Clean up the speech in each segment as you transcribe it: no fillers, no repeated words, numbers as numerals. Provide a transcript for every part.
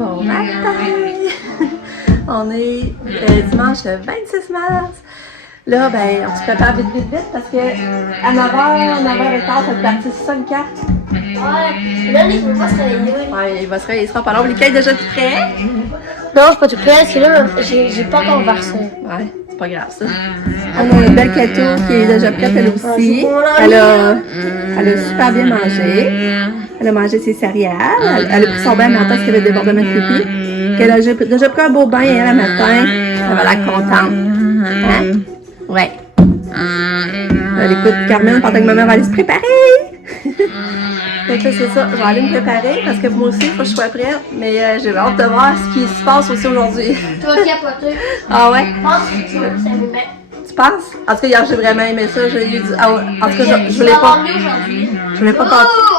Bon matin! On est dimanche le 26 mars. Là, ben, on se prépare vite parce que à 9h, 9h15, on est parti sur ça, Lucas. Ouais, là, il ne va pas se réveiller. Ouais, il va se réveiller, il sera pas long. Lucas est déjà tout prêt? Non, je suis pas tout prêt, parce que là, j'ai pas encore versé. Ouais, c'est pas grave ça. On a une belle Cato qui est déjà prête elle aussi. Elle a super bien mangé. Elle a mangé ses céréales. Elle a pris son bain matin parce qu'elle a débordement de pipi. Elle a déjà pris un beau bain hier le matin. Elle va l'air contente. Hein? Ouais. Elle écoute Carmen pendant que maman va aller se préparer. Fait que là, c'est ça. Je vais aller me préparer parce que moi aussi, il faut que je sois prête. Mais j'ai hâte de voir ce qui se passe aussi aujourd'hui. Tu vas capoter. Ah ouais? Je pense que tu vas s'aimer. Tu penses? En tout cas, hier, j'ai vraiment aimé ça. J'ai eu du... Ah ouais. En tout cas, je voulais pas... Je voulais pas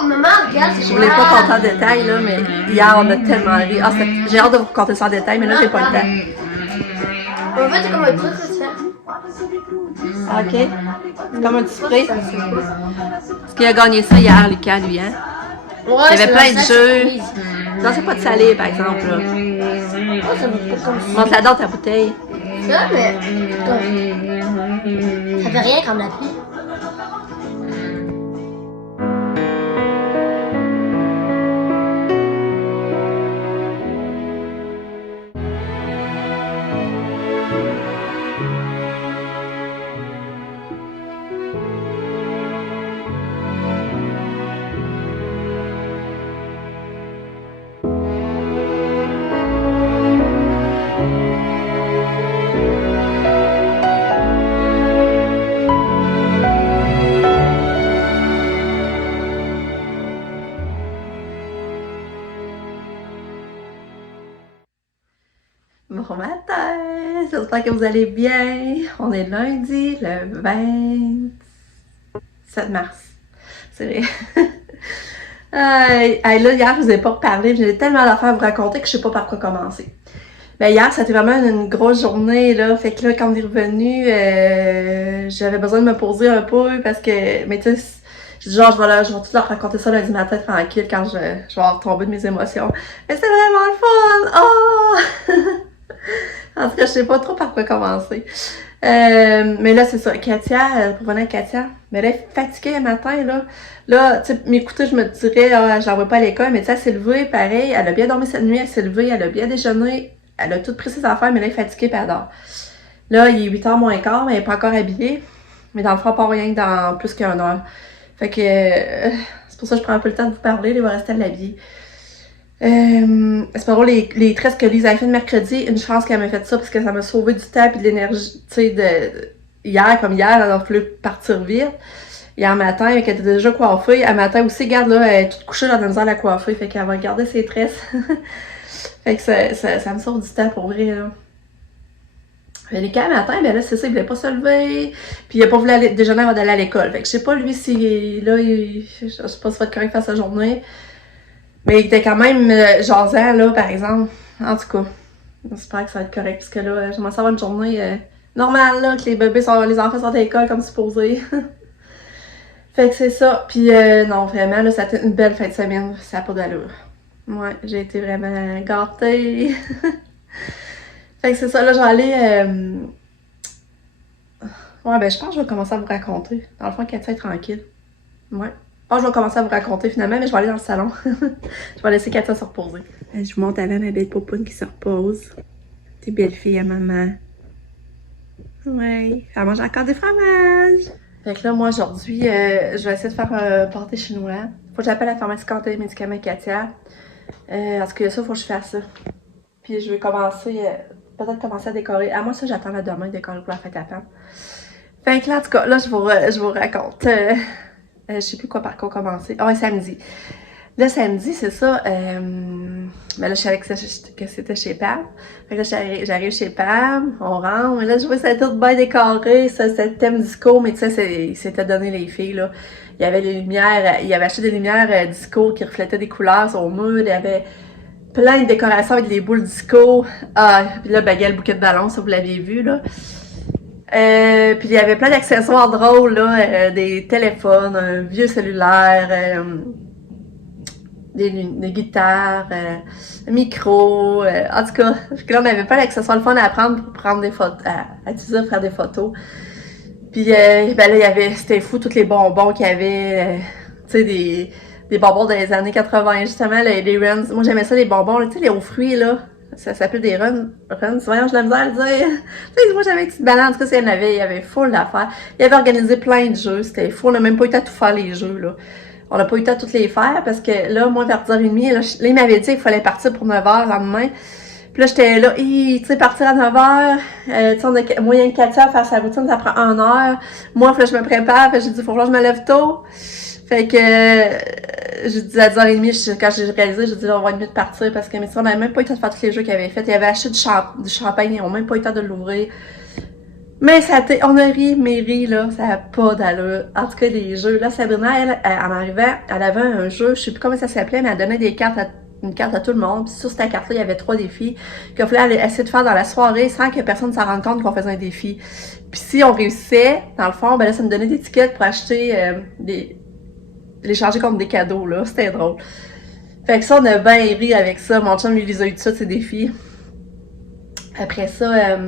Oh, maman, regarde, c'est Je voulais pas compter en détail, là, mais hier, on a tellement ri. Ah, j'ai hâte de vous raconter ça en détail, mais là, j'ai pas le temps. En fait, c'est comme un truc que tu fais. Ah, OK? C'est comme un petit spray. Parce qu'il a gagné ça hier, Lucas, lui, hein? Ouais, Il y avait plein de jeux. surprise. Non, c'est pas de salé, par exemple, là. Oh, ça va pas comme ça. Montre-la dans ta bouteille. Ça, mais. Ça fait rien comme la pluie. Bon matin! J'espère que vous allez bien. On est lundi, le 27 mars. C'est vrai. Là, hier, je vous ai pas reparlé. J'ai tellement d'affaires à vous raconter que je sais pas par quoi commencer. Ben, hier, c'était vraiment une grosse journée, là. Fait que là, quand on est revenu, j'avais besoin de me poser un peu parce que, mais tu sais, genre, je vais tout leur raconter ça lundi matin tranquille quand je vais retomber de mes émotions. Mais c'est vraiment le fun! Oh! En tout cas, je sais pas trop par quoi commencer. Mais là, c'est ça. Katia, pour venir à Katia, mais elle est fatiguée le matin, là. Là, tu sais, m'écouter, je me dirais, ah, je l'envoie pas à l'école, mais tu sais, elle s'est levée, pareil, elle a bien dormi cette nuit, elle s'est levée, elle a bien déjeuné, elle a tout pris ses affaires, mais là, elle est fatiguée, puis elle dort. Là, il est 8h moins quart, mais elle est pas encore habillée. Mais dans le fond, pas rien que dans plus qu'une heure. Fait que, c'est pour ça que je prends un peu le temps de vous parler, il va rester à l'habiller. C'est pas drôle, les tresses que Lise a fait de mercredi, une chance qu'elle m'a fait ça parce que ça m'a sauvé du temps et de l'énergie, tu sais, hier, comme hier, elle a fallu partir vite. Hier matin, elle était déjà coiffée. À matin aussi, regarde, là, elle est toute couchée dans la misère à la coiffer, fait qu'elle va garder ses tresses. Fait que ça me sauve du temps pour vrai, là. Les cas matin, ben là, c'est ça, il voulait pas se lever. Puis il a pas voulu aller déjeuner avant d'aller à l'école. Fait que je sais pas, lui, si là, je sais pas si ça va être correct faire sa journée. Mais il était quand même jasant, là, par exemple. En tout cas, j'espère que ça va être correct, parce que là, j'aimerais savoir une journée normale, là, que les enfants sont à l'école comme supposé. Fait que c'est ça. Puis non, vraiment, là, ça a été une belle fin de semaine. Ça n'a pas d'allure. Ouais, j'ai été vraiment gâtée. Fait que c'est ça, là, je vais aller... Ouais, ben je pense que je vais commencer à vous raconter. Dans le fond, Katia est tranquille. Ouais. Je pense que je vais commencer à vous raconter finalement, mais je vais aller dans le salon. Je vais laisser Katia se reposer. Je vous montre avant ma belle popoune qui se repose. T'es belle fille à maman. Ouais, elle mange encore des fromages. Fait que là, moi, aujourd'hui, je vais essayer de faire un pâté chinois. Faut que j'appelle la pharmacie quand les médicaments Katia. Parce que ça, faut que je fasse ça. Puis je vais commencer, peut-être commencer à décorer. À moi, ça, j'attends à demain de décorer pour la fête à femme. Fait que là, en tout cas, là, je vous raconte. Je sais plus par quoi commencer. Ah ouais, samedi. Là, samedi, c'est ça. Ben là, je savais que c'était chez Pam. Fait que là, j'arrive chez Pam, on rentre. Et là, je vois ça tout bien décoré. Ça, c'était le thème disco, mais tu sais, il s'était donné les filles, là. Il y avait les lumières, il avait acheté des lumières disco qui reflétaient des couleurs sur le mur. Il y avait plein de décorations avec des boules disco. Ah, puis là, ben, il y a le bouquet de ballons, ça, vous l'aviez vu, là. Puis il y avait plein d'accessoires drôles, là, des téléphones, un vieux cellulaire, des guitares, un micro, en tout cas, là, on avait pas l'accessoire le fun à prendre pour prendre des photos, à utiliser pour faire des photos. Puis, ben là, c'était fou, tous les bonbons qu'il y avait, tu sais, des bonbons des années 80, justement, les runs. Moi, j'aimais ça, les bonbons, tu sais, les hauts fruits, là. Ça s'appelle des runs. Voyons, j'ai la misère à le dire. Tu sais, moi, j'avais une petite banane. En tout cas, il y avait full d'affaires. Il avait organisé plein de jeux. C'était fou. On n'a même pas eu le temps de tout faire les jeux, là. On n'a pas eu le temps de toutes les faire parce que là, moi, vers 10h30, là, il m'avait dit qu'il fallait partir pour 9h le lendemain. Puis là, j'étais là, tu sais, partir à 9h, tu sais, on a moyen de Katia à faire sa routine, ça prend 1 heure. Moi, là, je me prépare, j'ai dit, faut que je me lève tôt. Fait que, j'ai dit à 10h30, quand j'ai réalisé, j'ai dit, on va être mieux de partir parce que, mais on n'avait même pas eu le temps de faire tous les jeux qu'ils avaient fait. Ils avaient acheté du champagne, ils n'ont même pas eu le temps de l'ouvrir. Mais on a ri, mais ri, là, ça n'a pas d'allure. En tout cas, les jeux. Là, Sabrina, elle en arrivait, elle avait un jeu, je sais plus comment ça s'appelait, mais elle donnait une carte à tout le monde. Puis sur cette carte-là, il y avait 3 défis qu'il fallait essayer de faire dans la soirée sans que personne ne s'en rende compte qu'on faisait un défi. Puis si on réussissait, dans le fond, ben là, ça me donnait des tickets pour acheter les changer contre des cadeaux, là. C'était drôle. Fait que ça, on a bien ri avec ça. Mon chum, lui, les a eu de ça, ces défis. Après ça,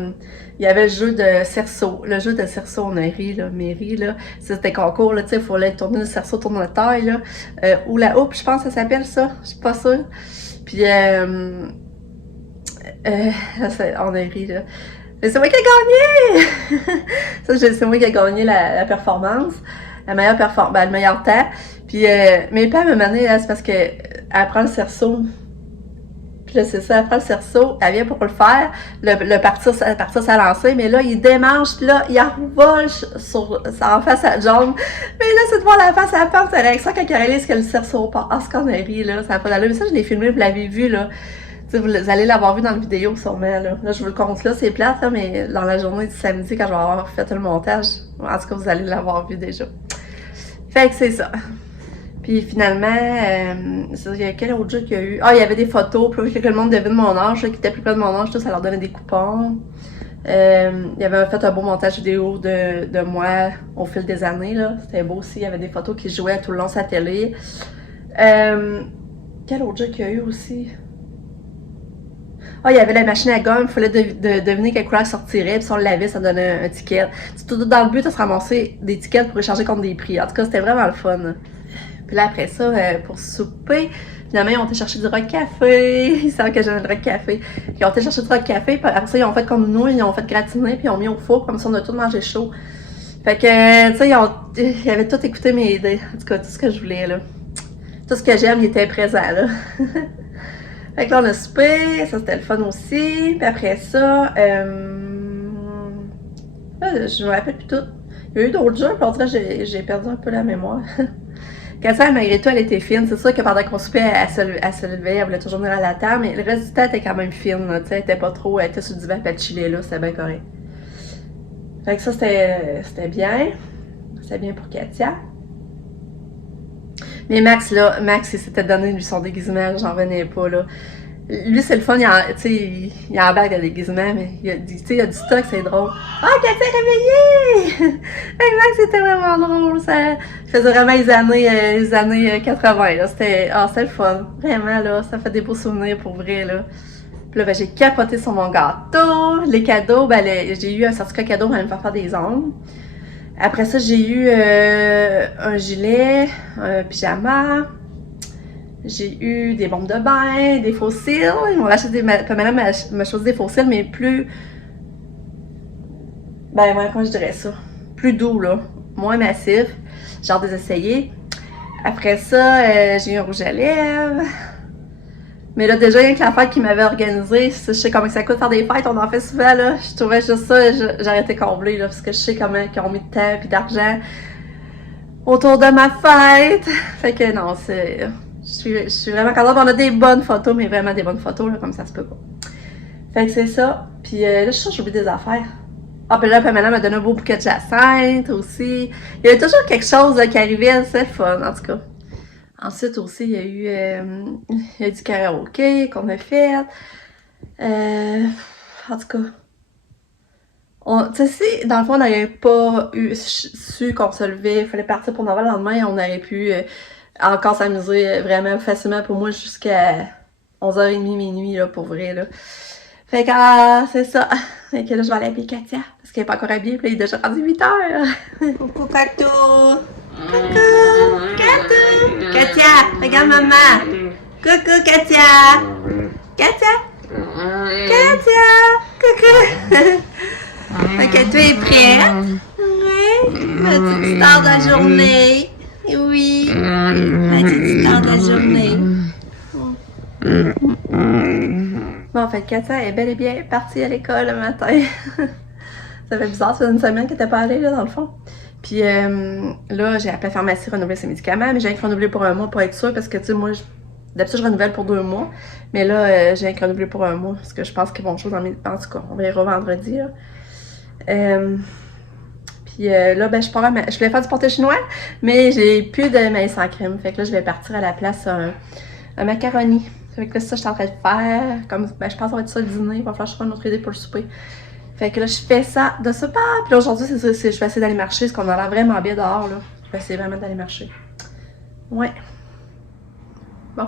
il y avait le jeu de cerceau. Le jeu de cerceau, on a ri, là, mais ri, là. C'était concours, là, tu sais, il fallait tourner le cerceau autour de la taille, là. Ou la houppe, je pense que ça s'appelle ça. Je suis pas sûre. Puis, on a ri, là. Mais c'est moi qui ai gagné! Ça, c'est moi qui ai gagné la performance. La meilleure performance, ben, le meilleur temps. Puis, mais pas à me mener, là, c'est parce que elle prend le cerceau. Puis là, c'est ça, elle prend le cerceau, elle vient pour le faire, partir sa lancée, mais là, il démange, puis là, il envole en face à John. Mais là, c'est de voir la face à la porte, c'est avec ça quand il réalise que le cerceau part. Ah, ce qu'on a ri, là, ça n'a pas d'allure. Mais ça, je l'ai filmé, vous l'avez vu, là. T'sais, vous allez l'avoir vu dans la vidéo, sûrement, là. Là, je vous le compte là, c'est plate, là, mais dans la journée du samedi, quand je vais avoir fait le montage, en tout cas, vous allez l'avoir vu déjà. Fait que c'est ça. Puis finalement, il y a quel autre jeu qu'il y a eu? Ah, il y avait des photos, puis que le monde devine mon âge, là, qui était plus près de mon âge, tout, ça leur donnait des coupons. Il y avait fait un beau montage vidéo de moi au fil des années, là. C'était beau aussi, il y avait des photos qui jouaient tout le long de sa télé. Quel autre jeu qu'il y a eu aussi? Ah, il y avait la machine à gomme, il fallait deviner quelle couleur sortirait, puis si on l'avait, ça donnait un ticket. C'est tout dans le but de se ramasser des tickets pour échanger contre des prix. En tout cas, c'était vraiment le fun. Puis là, après ça, pour souper, finalement, ils ont été chercher du rock café. Ils savent que j'aime le rock café. Ils ont été chercher du rock café, puis après ça, ils ont fait comme nous, ils ont fait gratiner, puis ils ont mis au four, comme ça, on a tout mangé chaud. Fait que, tu sais, ils avaient tout écouté mes idées. En tout cas, tout ce que je voulais, là. Tout ce que j'aime, il était présent, là. Fait que là, on a soupé, ça c'était le fun aussi. Puis après ça, je me rappelle plus tout. Il y a eu d'autres jeux, puis on dirait que j'ai perdu un peu la mémoire. Katia, malgré tout, elle était fine. C'est sûr que pendant qu'on soupait, elle se levait, elle voulait toujours venir à la table, mais le reste du temps, elle était quand même fine. Tu sais, elle était pas trop, elle était sur le divan, puis elle chillait là, c'était bien correct. Fait que ça, c'était bien. C'était bien pour Katia. Mais Max, il s'était donné, lui, son déguisement, j'en revenais pas, là. Lui, c'est le fun, il embarque de déguisement, mais il y a du stock, c'est drôle. Ah, Katia est réveillée! Hey, Max, c'était vraiment drôle, ça faisait vraiment les années 80, là. C'était le fun. Vraiment, là, ça fait des beaux souvenirs pour vrai, là. Puis là, ben, j'ai capoté sur mon gâteau. Les cadeaux, ben, j'ai eu un certificat cadeau pour aller me faire des ongles. Après ça, j'ai eu un gilet, un pyjama. J'ai eu des bombes de bain, des faux cils. Ils m'ont acheté madame m'a choisi des faux cils, mais plus... Ben, ouais, comment je dirais ça? Plus doux, là. Moins massif. J'ai hâte de les essayer. Après ça, j'ai eu un rouge à lèvres. Mais là, déjà, rien que la fête qu'ils m'avaient organisée, je sais comment ça coûte faire des fêtes, on en fait souvent, là. Je trouvais juste ça, j'arrêtais comblée, là, parce que je sais comment ils ont mis de temps et d'argent autour de ma fête. Fait que non, je suis vraiment contente. On a des bonnes photos, mais vraiment des bonnes photos, là, comme ça se peut pas. Fait que c'est ça. Puis là, je suis sûre que j'ai oublié des affaires. Ah, puis là, Pamela m'a donné un beau bouquet de jacinthe aussi. Il y avait toujours quelque chose là, qui arrivait, c'est fun, en tout cas. Ensuite aussi, il y a eu du karaoké qu'on a fait. En tout cas, tu sais, si dans le fond, on n'avait pas su qu'on se levait, il fallait partir pour Noël le lendemain, on aurait pu encore s'amuser vraiment facilement pour moi jusqu'à 11h30, minuit, là, pour vrai, là. Fait que, c'est ça. Fait que là, je vais aller appeler Katia, parce qu'elle n'est pas encore habillée, puis là, il est déjà rendu 8h. Coucou, Katou! Coucou! Katou! Katia, regarde maman! Coucou, Katia! Katia! Katia! Coucou! Fait que tu es prête? Oui? La petite star de la journée. Oui. La petite star de la journée. Bon, en fait, Katia est bel et bien partie à l'école le matin. Ça fait bizarre, ça fait une semaine qu'elle n'était pas allée, là, dans le fond. Puis là, j'ai appelé la pharmacie renouveler ses médicaments, mais j'ai rien que renouvelé pour un mois pour être sûre, parce que, tu sais, moi, d'habitude, je renouvelle pour 2 mois. Mais là, j'ai rien que renouvelé pour un mois, parce que je pense qu'ils vont chose dans mes... En tout cas, on verra vendredi, là. Puis là, ben, je voulais faire du pâté chinois, mais j'ai plus de maïs en crème. Fait que là, je vais partir à la place un macaroni. Fait que là, c'est ça que je suis en train de faire. Comme, ben, je pense que ça va être ça le dîner. Il va falloir que je fasse une autre idée pour le souper. Fait que là, je fais ça de ce pas. Puis là, aujourd'hui, c'est ça, je vais essayer d'aller marcher, parce qu'on a l'air vraiment bien dehors, là. Je vais essayer vraiment d'aller marcher. Ouais. Bon.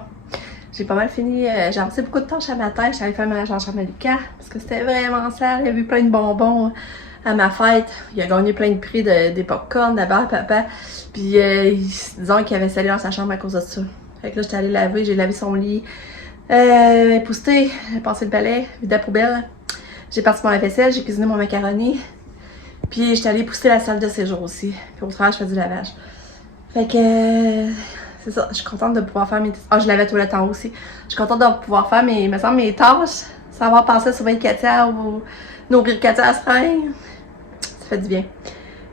J'ai pas mal fini. J'ai avancé beaucoup de tâches à ma tête. J'allais faire ma Jean-Charles Lucas, parce que c'était vraiment sale. Il y a eu plein de bonbons à ma fête. Il a gagné plein de prix des popcorn, d'abord, papa. Puis, disons qu'il avait salé dans sa chambre à cause de ça. Fait que là, j'étais allée laver. J'ai lavé son lit. Épousseté, j'ai passé le balai, vidé la poubelle. J'ai parti mon lave-vaisselle, j'ai cuisiné mon macaroni. Puis, j'étais allée épousseter la salle de séjour aussi. Puis, au travail, je fais du lavage. Fait que... c'est ça, je suis contente de pouvoir faire mes... Ah, je lavais tout le temps aussi. Je suis contente de pouvoir faire mes, me semble, mes tâches. Savoir passer sur 24 ou nourrir Katia à se faire. Ça fait du bien.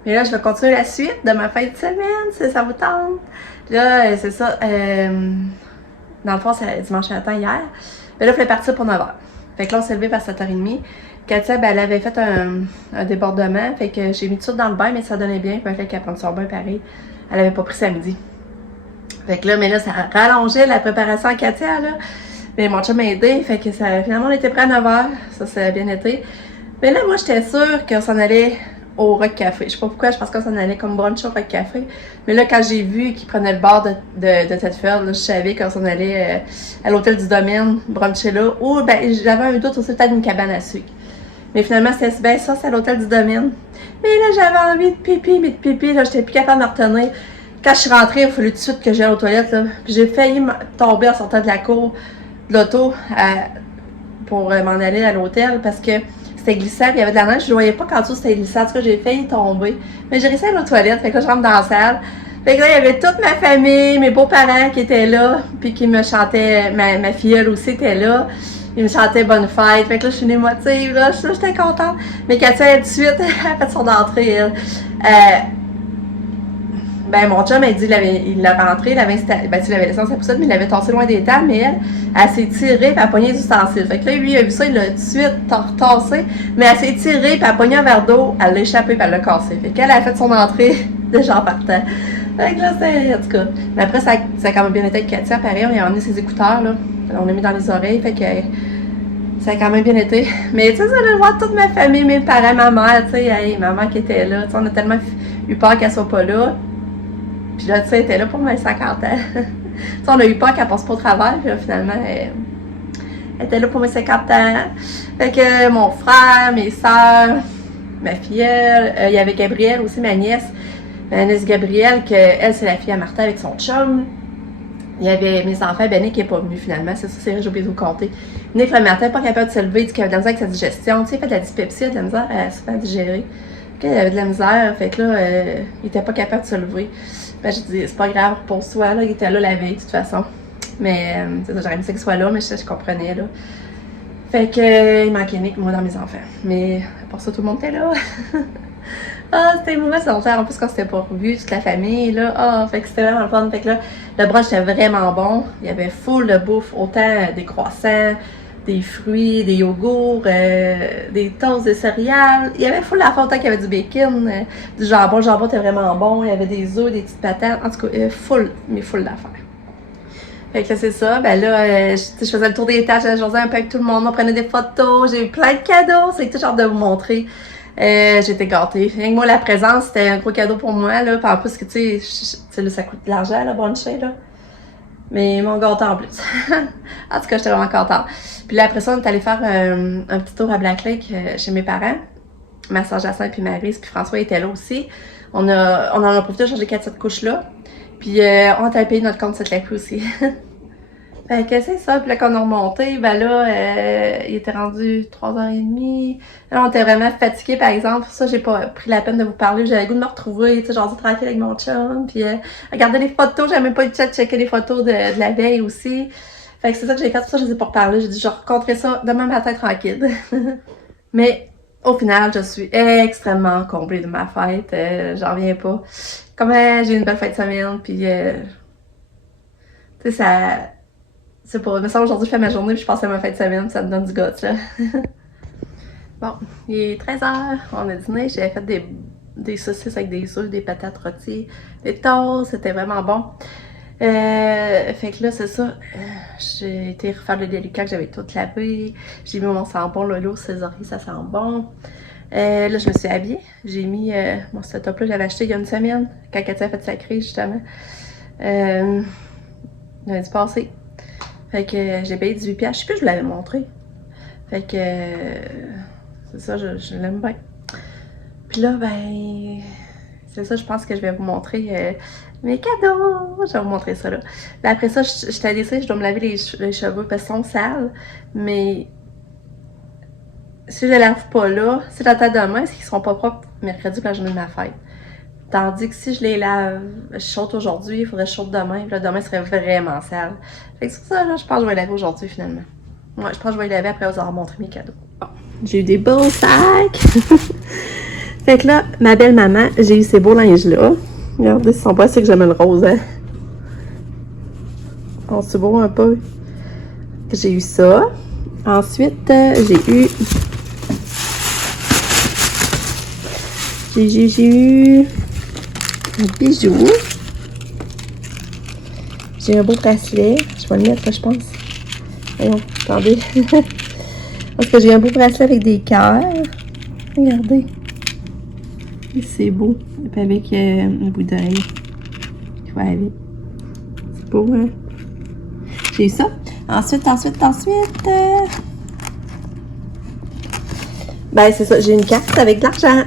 Mais là, je vais continuer la suite de ma fin de semaine, si ça vous tente. Là, c'est ça. Dans le fond, c'est dimanche matin hier. Mais là, il fallait partir pour 9h. Fait que là, on s'est levé vers 7h30. Katia, ben, elle avait fait un débordement. Fait que j'ai mis tout ça dans le bain, mais ça donnait bien. Puis, fait qu'elle prenne son bain pareil. Elle avait pas pris samedi. Fait que là, mais là, ça rallongeait la préparation à Katia, là. Mais mon chum m'a aidé, fait que ça, finalement, on était prêts à 9h. Ça a bien été. Mais là, moi, j'étais sûre qu'on s'en allait au Rock Café. Je sais pas pourquoi, je pense qu'on s'en allait comme brunch au Rock Café. Mais là, quand j'ai vu qu'ils prenaient le bar de Thetford, là, je savais qu'on s'en allait à l'hôtel du Domaine, bruncher là. Ou, ben, j'avais un doute aussi, peut-être une cabane à sucre. Mais finalement, c'était bien ça, c'est à l'hôtel du Domaine. Mais là, j'avais envie de pipi, là, j'étais plus capable de me retenir. Quand je suis rentrée, il a fallu tout de suite que j'aille aux toilettes, là. Puis j'ai failli tomber en sortant de la cour de l'auto pour m'en aller à l'hôtel parce que c'était glissant, puis il y avait de la neige, je ne voyais pas quand tout c'était glissant. En tout cas, j'ai failli tomber. Mais j'ai réussi à aller aux toilettes, fait que là, je rentre dans la salle. Fait que là, il y avait toute ma famille, mes beaux-parents qui étaient là, puis qui me chantaient, ma filleule aussi était là. Ils me chantaient bonne fête. Fait que là, je suis une émotive, là, j'étais contente. Mais Katia, tout de suite, elle a fait son entrée, elle. Ben, mon chum, elle dit, il l'a rentré, il avait laissé dans sa poussette, mais il l'avait tassé loin des tables, mais elle s'est tirée, puis elle a pogné du ustensile. Fait que là, lui, il a vu ça, il l'a tout de suite tassé, mais elle s'est tirée, puis elle a pogné un verre d'eau, elle l'a échappé, puis elle l'a cassé. Fait qu'elle a fait son entrée déjà en partant. Fait que là, c'est, en tout cas. Mais après, ça a quand même bien été avec Katia, pareil, on a emmené ses écouteurs, là. On l'a mis dans les oreilles, fait que ça a quand même bien été. Mais tu sais, ça de voir toute ma famille, mes parents, ma mère, tu sais, hey, maman qui était là, tu sais, on a tellement eu peur qu'elle soit pas là. Puis là, tu sais, elle était là pour mes 50 ans. Tu sais, on a eu peur qu'elle passe pas au travers, puis là, finalement, elle était là pour mes 50 ans. Fait que mon frère, mes soeurs, ma filleule, il y avait Gabrielle aussi, ma nièce Gabrielle, que elle, c'est la fille à Martha avec son chum. Il y avait mes enfants, ben Nick n'est pas venu finalement, c'est ça, c'est vrai, j'ai oublié de vous compter. Nick, le matin, pas capable de se lever, il dit qu'il avait de la misère avec sa digestion. Tu sais, il fait de la dyspepsie, il a de la misère à se faire digérer. Il avait de la misère, fait que là, il était pas capable de se lever. Ben, je dis, c'est pas grave, repose-toi, là, il était là la veille, de toute façon. Mais, c'est ça, j'aurais aimé ça qu'il soit là, mais je comprenais, là. Fait que, il manquait Nick, moi, dans mes enfants. Mais, pour ça, tout le monde était là. Ah, c'était émouvant, ça longtemps. En plus, quand c'était pas revu, toute la famille, là. Ah, fait que c'était vraiment le fun. Fait que là, le brunch était vraiment bon. Il y avait full de bouffe, autant des croissants, des fruits, des yogourts, des toasts de céréales. Il y avait full la fois, autant qu'il y avait du bacon, du jambon. Le jambon était vraiment bon. Il y avait des œufs, des petites patates. En tout cas, full d'affaires. Fait que là, c'est ça. Ben là, je faisais le tour des tâches, je jouais un peu avec tout le monde. On prenait des photos. J'ai eu plein de cadeaux. C'est tout genre de vous montrer J'ai été gâtée. Rien que moi, la présence, c'était un gros cadeau pour moi, là. Puis en plus que, tu sais, là, ça coûte de l'argent, là, bruncher, là. Mais ils m'ont gâté en plus. En tout cas, j'étais vraiment contente. Puis là, après ça, on est allé faire un petit tour à Black Lake chez mes parents. Ma soeur Jacinthe puis Maryse, puis François était là aussi. On en a profité de changer 4-7 couches là. Puis on a payé notre compte cette lèvre aussi. Fait que c'est ça. Puis là, quand on a remonté, ben là, il était rendu 3h30. Là, on était vraiment fatigués, par exemple. Ça, j'ai pas pris la peine de vous parler. J'avais le goût de me retrouver, tu sais, genre tranquille avec mon chum. Puis regarder les photos. J'avais même pas eu le temps de checker les photos de la veille aussi. Fait que c'est ça que j'ai fait. Pour ça, je les ai pas reparlé. J'ai dit, je raconterai ça demain matin tranquille. Mais au final, je suis extrêmement comblée de ma fête. J'en reviens pas. Comme j'ai eu une belle fête de semaine. Puis, tu sais, ça... C'est pas, il me semble aujourd'hui je fais ma journée puis je passe à ma fin de semaine, ça me donne du goût, là. Bon, il est 13h, on a dîné, j'ai fait des saucisses avec des œufs, des patates rôties, des toasts, c'était vraiment bon. Fait que là, c'est ça, j'ai été refaire le délicat que j'avais tout lavé, j'ai mis mon sambon Lolo Césarier, ça sent bon. Là, je me suis habillée, j'ai mis mon setup là, j'avais acheté il y a une semaine, quand Katia a fait sa crise, justement. Lundi passé. Fait que j'ai payé 18$. Je sais plus, je vous l'avais montré. Fait que c'est ça, je l'aime bien. Puis là, ben, c'est ça, je pense que je vais vous montrer mes cadeaux. Je vais vous montrer ça là. Puis après ça, j'étais allée ici, je dois me laver les cheveux parce qu'ils sont sales. Mais si je les lave pas là, si j'attends demain, c'est qu'ils seront pas propres mercredi pour la journée de ma fête. Tandis que si je les lave chaudes aujourd'hui, il faudrait chaudes demain. Puis là, demain serait vraiment sale. Fait que c'est ça, là, je pense que je vais les laver aujourd'hui finalement. Ouais, je pense que je vais les laver après vous avoir montré mes cadeaux. Bon, j'ai eu des beaux sacs. Fait que là, ma belle maman, j'ai eu ces beaux linges-là. Regardez, ils sont pas assez que j'aime le rose, hein. On se voit un peu. J'ai eu ça. Ensuite, j'ai eu un bijou. J'ai un beau bracelet. Je vais le mettre là, je pense. Voyons, attendez. Parce que j'ai un beau bracelet avec des cœurs. Regardez. C'est beau. Et puis avec un bout d'œil qui va aller. C'est beau, hein? J'ai eu ça. Ensuite. Ben, c'est ça. J'ai une carte avec de l'argent.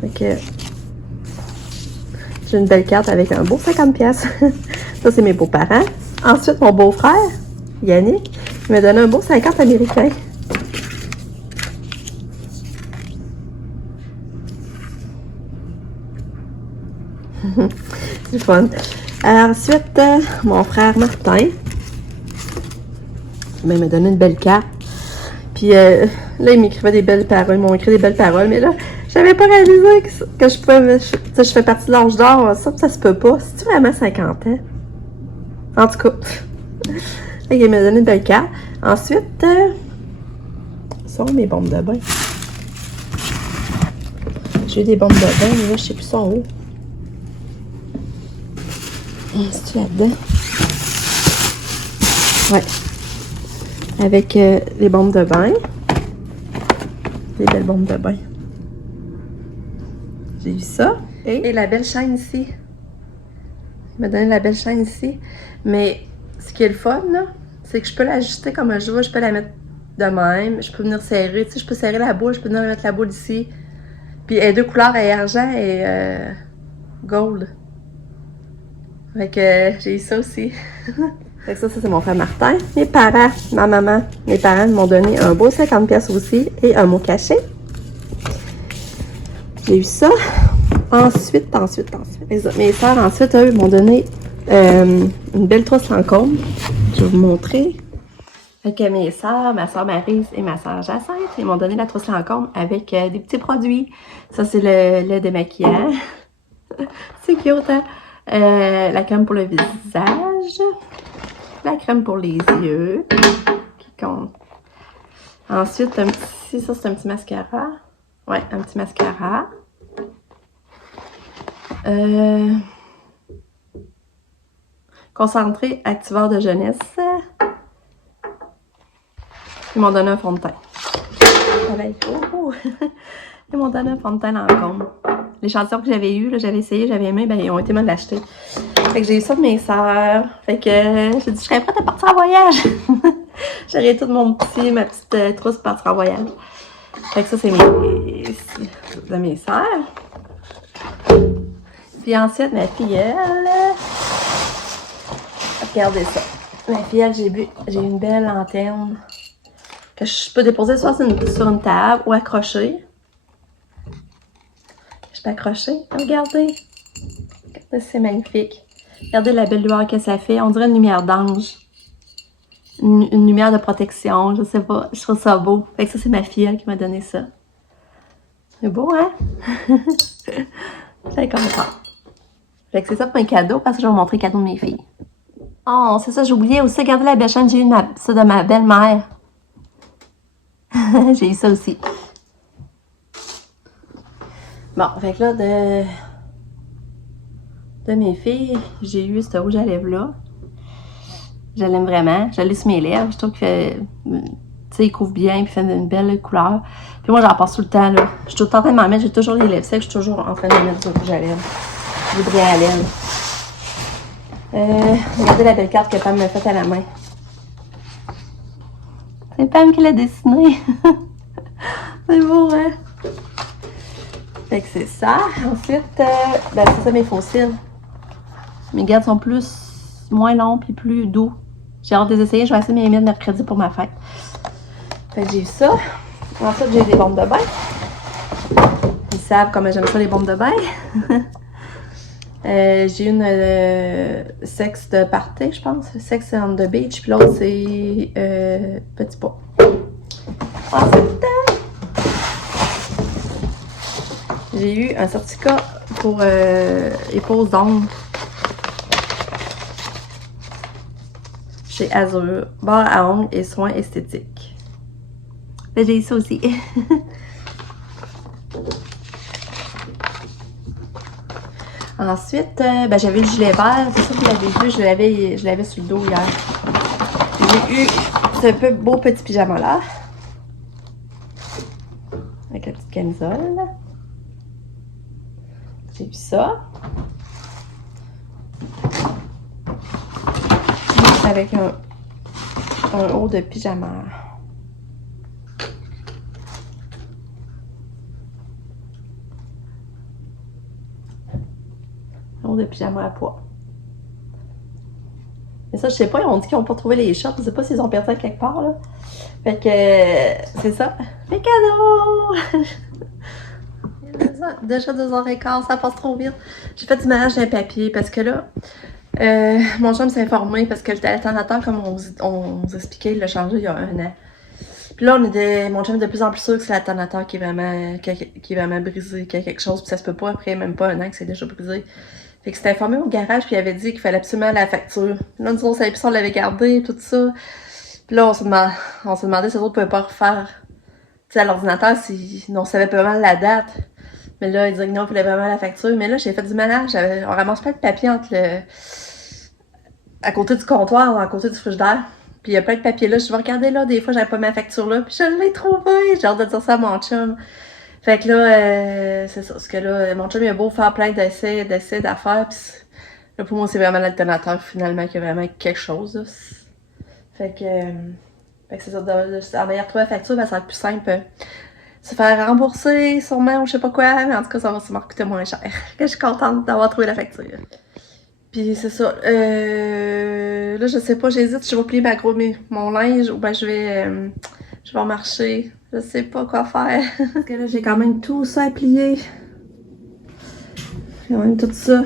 Fait que j'ai une belle carte avec un beau 50$. Ça, c'est mes beaux-parents. Ensuite, mon beau-frère, Yannick, il m'a donné un beau 50 américain. C'est fun. Ensuite, mon frère Martin, il m'a donné une belle carte. Puis là, il m'écrivait des belles paroles. Ils m'ont écrit des belles paroles, mais là, j'avais pas réalisé que je pouvais. Je fais partie de l'âge d'or. Ça se peut pas. C'est-tu vraiment 50 ans? En tout cas. Il m'a donné une belle carte. Ensuite, ça sont mes bombes de bain. J'ai eu des bombes de bain, mais là, je sais plus son où. C'est-tu là-dedans? Ouais. Avec les bombes de bain. Des belles bombes de bain. J'ai eu ça. Et la belle chaîne ici. Il m'a donné la belle chaîne ici. Mais ce qui est le fun, là, c'est que je peux l'ajuster comme je veux. Je peux la mettre de même. Je peux venir serrer. Tu sais, je peux serrer la boule. Je peux venir mettre la boule ici. Puis elle a deux couleurs, elle est argent et gold. Fait que j'ai eu ça aussi. Fait que ça c'est mon frère Martin. Mes parents, ma maman, mes parents m'ont donné un beau 50$ aussi et un mot caché. J'ai eu ça. Ensuite. Mes soeurs, ensuite, eux, m'ont donné une belle trousse Lancôme. Je vais vous montrer. Fait que mes soeurs, ma soeur Maryse et ma soeur Jacinthe, ils m'ont donné la trousse Lancôme avec des petits produits. Ça, c'est le lait démaquillant. C'est cute, hein? La crème pour le visage. La crème pour les yeux. Qui compte. Ensuite, ça c'est un petit mascara. Ouais, un petit mascara. Concentré activeur de jeunesse. Ils m'ont donné un fond de teint. Ils m'ont donné un fond de teint dans le compte. L'échantillon que j'avais eu, j'avais essayé, j'avais aimé, ben ils ont été me l'acheter. Fait que j'ai eu ça de mes sœurs. Fait que j'ai dit, je serais prête à partir en voyage. J'aurais tout ma petite trousse pour partir en voyage. Fait que ça, c'est de mes sœurs. Puis ensuite, ma fille, elle... Regardez ça. Ma fille, elle, j'ai une belle lanterne que je peux déposer soit sur une table ou accrocher. Je peux accrocher. Regardez. Regardez, c'est magnifique. Regardez la belle lueur que ça fait. On dirait une lumière d'ange. Une lumière de protection. Je sais pas. Je trouve ça beau. Fait que ça, c'est ma fille, elle, qui m'a donné ça. C'est beau, hein? C'est comme ça. Fait que c'est ça pour un cadeau parce que je vais vous montrer le cadeau de mes filles. Oh, c'est ça, j'oubliais aussi. Regardez la belle chaîne, j'ai eu ça de ma belle-mère. J'ai eu ça aussi. Bon, fait que là, de mes filles, j'ai eu ce rouge à lèvres-là. Je l'aime vraiment. Je l'ai sur mes lèvres. Je trouve que, tu sais, il couvre bien, puis fait une belle couleur. Puis moi, j'en passe tout le temps, là. Je suis tout le temps en train de m'en mettre. J'ai toujours les lèvres secs. Je suis toujours en train de mettre du rouge à lèvres. Du brillant à lèvres. Regardez la belle carte que Pam m'a faite à la main. C'est Pam qui l'a dessinée. C'est beau, hein? Fait que c'est ça. Ensuite, ben c'est ça mes fossiles. Mes gardes sont moins longs puis plus doux. J'ai hâte de les essayer. Je vais essayer de mes mettre mercredi pour ma fête. Fait que j'ai eu ça. Ensuite, j'ai des bombes de bain. Ils savent comment j'aime ça, les bombes de bain. J'ai une Sex de party, je pense. Sex on the beach. Puis l'autre, c'est Petit Pas. Ensuite, j'ai eu un certificat pour les poses d'ongles chez Azur. Barre à ongles et soins esthétiques. J'ai eu ça aussi. Ensuite, ben, j'avais le gilet vert. C'est ça que vous l'avez vu, je l'avais sur le dos hier. J'ai eu ce beau petit pyjama-là. Avec la petite camisole. J'ai eu ça. Avec un haut de pyjama. De pyjama à poids. Mais ça, je sais pas, ils ont dit qu'ils n'ont pas trouvé les shorts. Je sais pas s'ils ont perdu quelque part, là. Fait que, c'est ça. Mes cadeaux! Déjà 2h15, ça passe trop vite. J'ai fait du ménage d'un papier parce que là, mon chum s'est informé parce que l'alternateur, comme on vous expliquait, il l'a changé il y a 1 an. Puis là, mon chum est de plus en plus sûr que c'est l'alternateur qui est vraiment brisé, qu'il y a quelque chose, puis ça se peut pas après même pas 1 an que c'est déjà brisé. Fait que c'était informé au garage, puis il avait dit qu'il fallait absolument la facture. Là, nous, on savait plus si on l'avait gardé, tout ça. Puis là, on se demandait si les autres pouvaient pas refaire, tu sais, à l'ordinateur, si on savait pas vraiment la date. Mais là, il disait que non, il fallait vraiment la facture. Mais là, j'ai fait du ménage, on ramasse plein de papier à côté du comptoir, à côté du frigidaire. Puis il y a plein de papiers là, je vais regarder là, des fois, j'avais pas ma facture là, puis je l'ai trouvé. J'ai hâte de dire ça à mon chum. Fait que là, c'est ça, parce que là, mon chum, il a beau faire plein d'essais, d'affaires, pis là, pour moi, c'est vraiment l'alternateur, finalement, qui a vraiment quelque chose, là. Fait que c'est ça, envoyer retrouver la facture, ben, ça va être plus simple. Se faire rembourser, sûrement, ou je sais pas quoi, mais en tout cas, ça va sûrement coûter moins cher. Que je suis contente d'avoir trouvé la facture. Puis c'est ça, là, je sais pas, j'hésite, je vais plier mon linge, ou ben, je vais marcher. Je sais pas quoi faire. Parce que là, j'ai quand même tout ça à plier. J'ai quand même tout ça.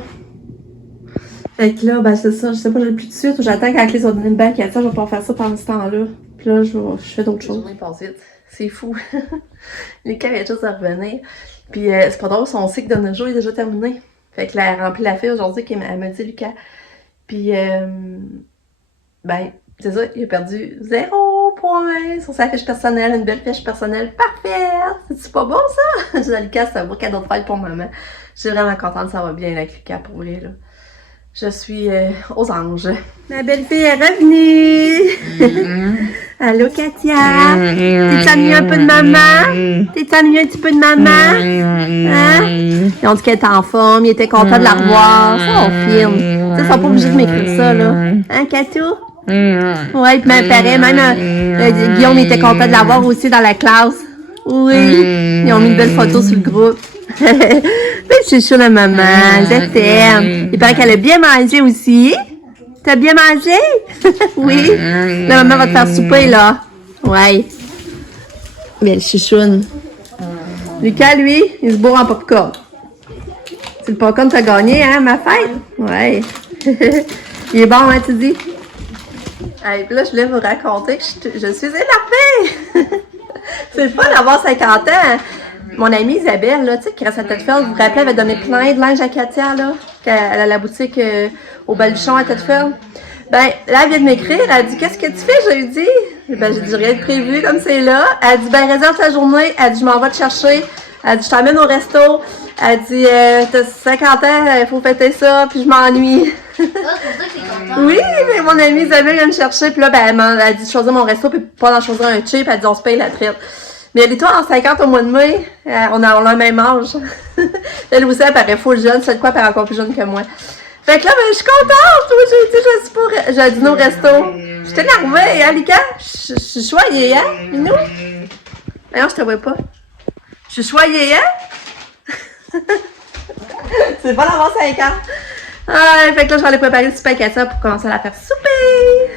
Fait que là, ben c'est ça. Je sais pas, je l'ai plus de suite. J'attends quand la clé soit donnée une bague à ça. Je vais pas faire ça pendant ce temps-là. Puis là, je fais d'autres choses. Les passe vite. C'est fou. Les cas viennent juste à revenir. Puis c'est pas drôle, son cycle de nos jours est déjà terminé. Fait que là, elle a rempli la fille aujourd'hui, elle m'a dit Lucas. Puis, ben, c'est ça, il a perdu 0 point sur sa fiche personnelle, une belle fiche personnelle parfaite. C'est pas bon ça? J'ai dit Lucas, c'est un beau cadeau de fête pour maman. Je suis vraiment contente, ça va bien avec Lucas pour vrai là. Je suis aux anges. Ma belle-fille est revenue! Allô, Katia? T'es ennuyée un peu de maman? T'es ennuyée un petit peu de maman? Hein? Ils ont dit qu'elle était en forme, ils étaient contents de la revoir. Ça, on filme. Tu sais, ils sont pas obligés de m'écrire ça, là. Hein, Katou? Ouais, puis même pareil, même Guillaume était content de la voir aussi dans la classe. Oui, ils ont mis une belle photo sur le groupe. Mais chouchou la maman, je t'aime. Il paraît qu'elle a bien mangé aussi. T'as bien mangé? Oui. La maman va te faire souper, là. Ouais. Belle chouchoune. Lucas, lui, il se bourre en popcorn. C'est le popcorn que t'as gagné, hein, ma fête? Ouais. Il est bon, hein, tu dis? Hey, puis là, je voulais vous raconter que je suis énervée. C'est le fun d'avoir 50 ans. Mon amie Isabelle, là, tu sais, qui reste à Tête-Feld, vous vous rappelez, elle avait donné plein de linge à Katia, là, qu'elle a la boutique au Baluchon à Tête-Feld. Ben, là, elle vient de m'écrire, elle dit, qu'est-ce que tu fais jeudi? Ben, j'ai dit, rien de prévu, comme c'est là. Elle dit, ben, réserve ta journée. Elle dit, je m'en vais te chercher. Elle dit, je t'emmène au resto. Elle dit, t'as 50 ans, il faut fêter ça, puis je m'ennuie. Oui, mais mon amie Isabelle vient me chercher, puis là, ben, elle a dit de choisir mon resto, puis pas d'en choisir un cheap, elle dit, on se paye la traite. Mais elle est toi en 50 au mois de mai, on a le même âge. Elle aussi, elle paraît full jeune, c'est de quoi, elle paraît encore plus jeune que moi. Fait que là, ben, je suis contente, oui, j'ai dîné au resto. J'étais énervée, hein, Lika? Je suis choyée, hein, Minou? Non, je te vois pas. Je suis choyée, hein? C'est pas d'avoir 5 ans. Ah, fait que là, je vais aller préparer le souper à Katia pour commencer à la faire souper.